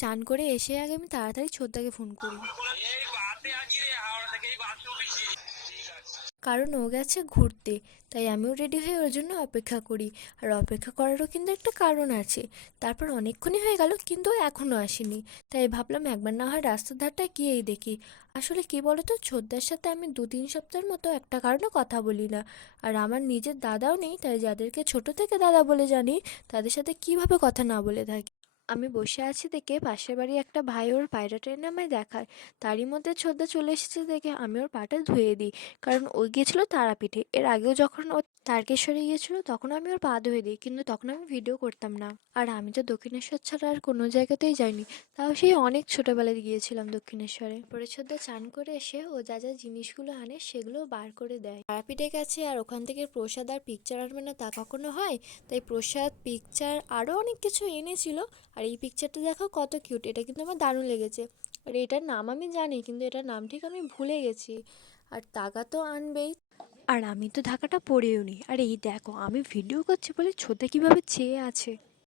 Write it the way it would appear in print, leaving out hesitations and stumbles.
চান করে এসে আগে আমি তাড়াতাড়ি ছোদ্দাকে ফোন করি, কারণ ও গেছে ঘুরতে। তাই আমিও রেডি হয়ে ওর জন্য অপেক্ষা করি। আর অপেক্ষা করারও কিন্তু একটা কারণ আছে। তারপর অনেকক্ষণই হয়ে গেল কিন্তু ও এখনও আসেনি। তাই ভাবলাম একবার না হয় রাস্তার ধারটা গিয়েই দেখি। আসলে কি বলতো, ছোদ্দার সাথে আমি 2-3 সপ্তাহের মতো একটা কারণে কথা বলি না। আর আমার নিজের দাদাও নেই, তাই যাদেরকে ছোট থেকে দাদা বলে জানি তাদের সাথে কিভাবে কথা না বলে থাকি। আমি বসে আছি দেখে পাশের বাড়ি একটা ভাই ওর পায়রা টেনে আমায় দেখায়। তারই মধ্যে ছোদ্দা চলে এসেছে দেখে আমি ওর পাটা ধুয়ে দিই, কারণ ও গিয়েছিল তারাপীঠে। এর আগেও যখন ও তারকেশ্বরে গিয়েছিল তখন আমি ওর পা ধুয়ে দিই, কিন্তু তখন আমি ভিডিও করতাম না। আর আমি তো দক্ষিণেশ্বর ছাড়া আর কোনো জায়গাতেই যাইনি, তাও সেই অনেক ছোটোবেলায় গিয়েছিলাম দক্ষিণেশ্বরে। পরে ছোদ্দা চান করে এসে ও যা যা জিনিসগুলো আনে সেগুলো বার করে দেয়। তারাপীঠে গেছে আর ওখান থেকে প্রসাদ আর পিকচার আনবে না তা কখনো হয়? তাই প্রসাদ, পিকচার আরও অনেক কিছু এনেছিল। আর এই পিকচারটা দেখো কত কিউট, এটা কিন্তু আমার দারুণ লেগেছে। আর এটার নাম আমি জানি, কিন্তু এটার নাম ঠিক আমি ভুলে গেছি। আর টাকা তো আনবেই। আর আমি তো ঢাকাটা পরেও নি। আর এই দেখো আমি ভিডিও করছি বলে ছোটে কিভাবে চেয়ে আছে।